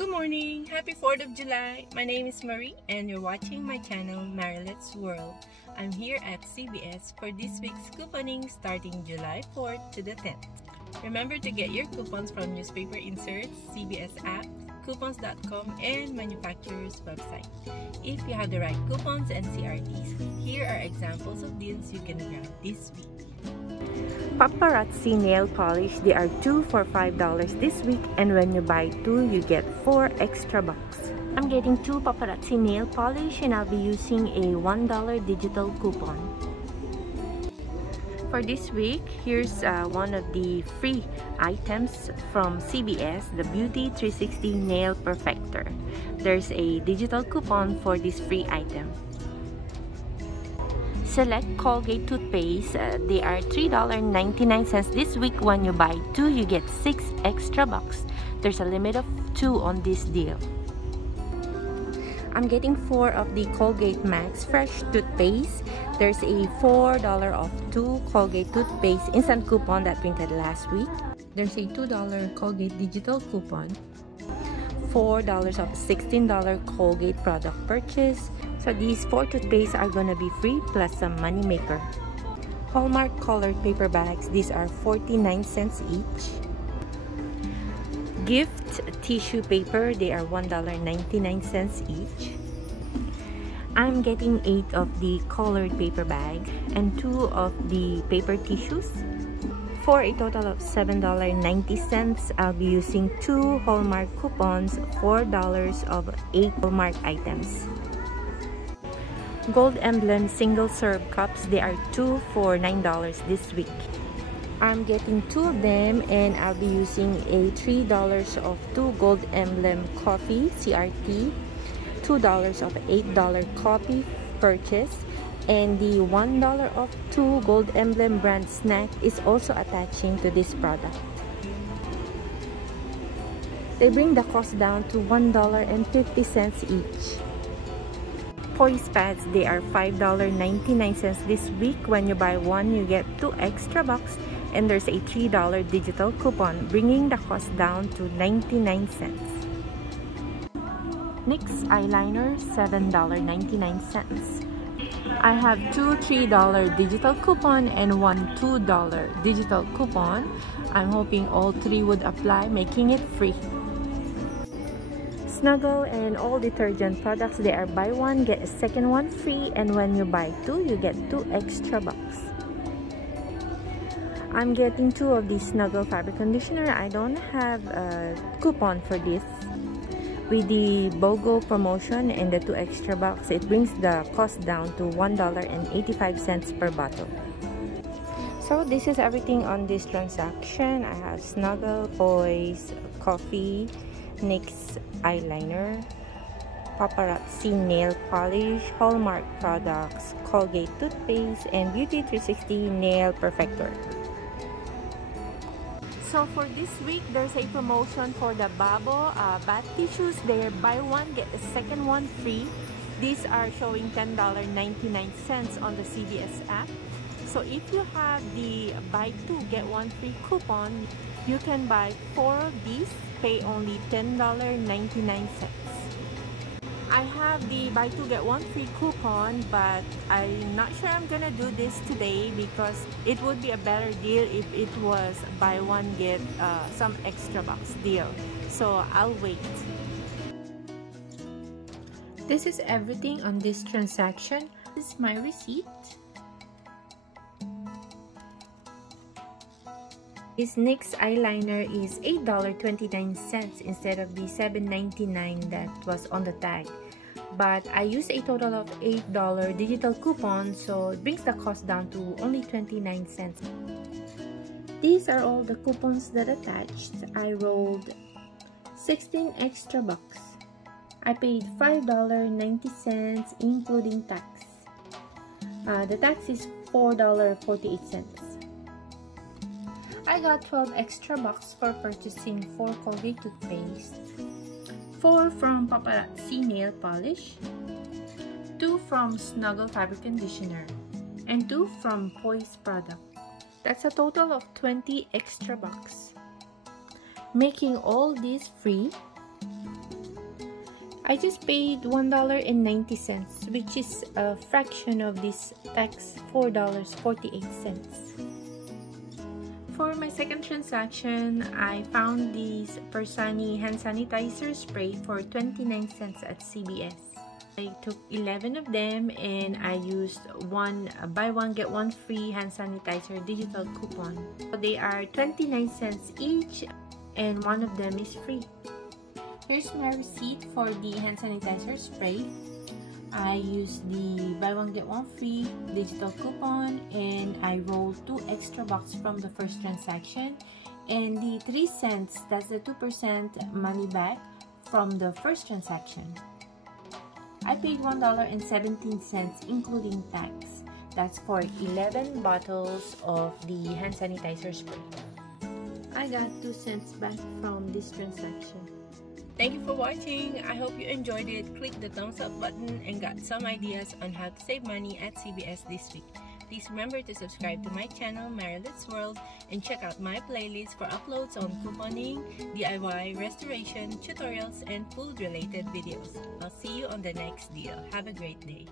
Good morning! Happy 4th of July! My name is Marie and you're watching my channel Marilet's World. I'm here at CVS for this week's couponing starting July 4th to the 10th. Remember to get your coupons from newspaper inserts, CVS app, coupons.com, and manufacturer's website. If you have the right coupons and CRTs, here are examples of deals you can grab this week. Paparazzi nail polish, they are 2 for $5 this week, and when you buy 2 you get 4 extra bucks. I'm getting 2 paparazzi nail polish and I'll be using a $1 digital coupon. For this week, here's one of the free items from CVS, the Beauty 360 Nail Perfector. There's a digital coupon for this free item. Select Colgate toothpaste, they are $3.99 this week. When you buy 2 you get 6 extra bucks. There's a limit of 2 on this deal. I'm getting 4 of the Colgate Max Fresh toothpaste. There's a $4 off 2 Colgate toothpaste instant coupon that printed last week. There's a $2 Colgate digital coupon, $4 off $16 Colgate product purchase. So these 4 toothpastes are gonna be free plus some money maker. Hallmark colored paper bags, these are 49 cents each. Gift tissue paper, they are $1.99 each. I'm getting 8 of the colored paper bag and 2 of the paper tissues for a total of $7.90. I'll be using 2 Hallmark coupons, $4 of 8 Hallmark items. Gold Emblem single serve cups, they are 2 for $9 this week. I'm getting 2 of them and I'll be using a $3 of 2 Gold Emblem coffee CRT, $2 of $8 coffee purchase, and the $1 of 2 Gold Emblem brand snack is also attaching to this product. They bring the cost down to $1.50 each. Poise pads, they are $5.99 this week. When you buy 1 you get 2 extra bucks, and there's a $3 digital coupon bringing the cost down to 99 cents. NYX eyeliner, $7.99. I have 2 $3 digital coupon and 1 $2 digital coupon. I'm hoping all 3 would apply, making it free. Snuggle and all detergent products, they are buy 1 get a second one free, and when you buy 2 you get 2 extra bucks. I'm getting 2 of the Snuggle fabric conditioner. I don't have a coupon for this. With the BOGO promotion and the 2 extra bucks, it brings the cost down to $1.85 per bottle. So this is everything on this transaction. I have Snuggle, Poise, coffee, NYX eyeliner, Paparazzi nail polish, Hallmark products, Colgate toothpaste, and Beauty 360 nail perfector. So for this week, there's a promotion for the Babo bath tissues. They're buy 1 get the second one free. These are showing $10.99 on the CVS app. So if you have the buy 2 get 1 free coupon, you can buy 4 of these, pay only $10.99. I have the buy 2 get 1 free coupon, but I'm not sure I'm gonna do this today because it would be a better deal if it was buy 1 get some extra bucks deal. So I'll wait. This is everything on this transaction. This is my receipt. This NYX eyeliner is $8.29 instead of the $7.99 that was on the tag. But I used a total of $8 digital coupon, so it brings the cost down to only 29 cents. These are all the coupons that attached. I rolled 16 extra bucks. I paid $5.90 including tax. The tax is $4.48. I got 12 extra bucks for purchasing 4 Colgate toothpaste, 4 from Paparazzi nail polish, 2 from Snuggle fabric conditioner, and 2 from Poise product. That's a total of 20 extra bucks. Making all these free, I just paid $1.90, which is a fraction of this tax, $4.48. For my second transaction, I found these Persani hand sanitizer spray for 29 cents at CVS. I took 11 of them and I used one buy one get one free hand sanitizer digital coupon. They are 29 cents each and one of them is free. Here's my receipt for the hand sanitizer spray. I used the buy one get one free digital coupon and I rolled 2 extra bucks from the first transaction, and the 3 cents, that's the 2% money back from the first transaction. I paid $1.17 including tax. That's for 11 bottles of the hand sanitizer spray. I got 2 cents back from this transaction. Thank you for watching. I hope you enjoyed it. Click the thumbs up button and got some ideas on how to save money at CVS this week. Please remember to subscribe to my channel, Marilet's World, and check out my playlist for uploads on couponing, DIY, restoration, tutorials, and food-related videos. I'll see you on the next deal. Have a great day.